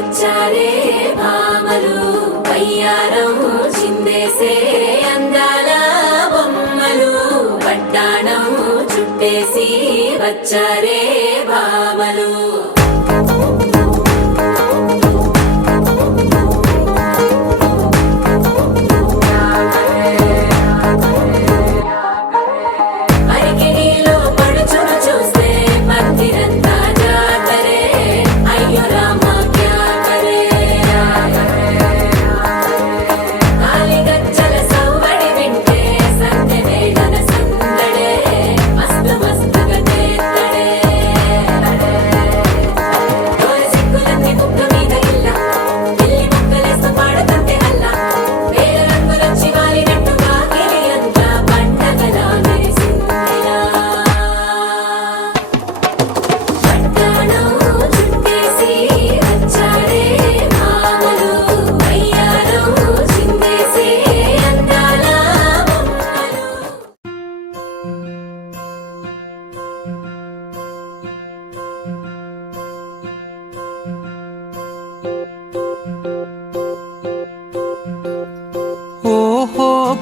వచ్చారే భామలు వయ్యారం చిందేసే అందాల బొమ్మలు వడ్డాణం చుట్టేసి వచ్చారే భామలు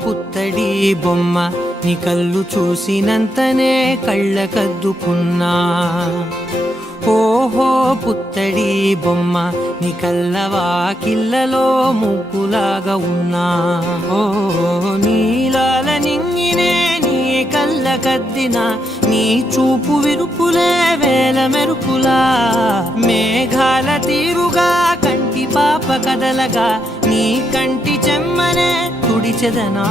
పుత్తడి బొమ్మ నీ కళ్ళు చూసినంతనే కళ్ళకద్దుకున్నా ఓహో పుత్తడి బొమ్మ నీ కళ్ళవాకిళ్ళలో ముగ్గులాగా ఉన్నా ఓ నీలాల నింగినే నీ కళ్ళకద్దిన నీ చూపు విరుపులే వేల మెరుపులా మేఘాల తీరుగా కంటి పాప కదలగా నీ కంటి చెమ్మనే తుడిచెదనా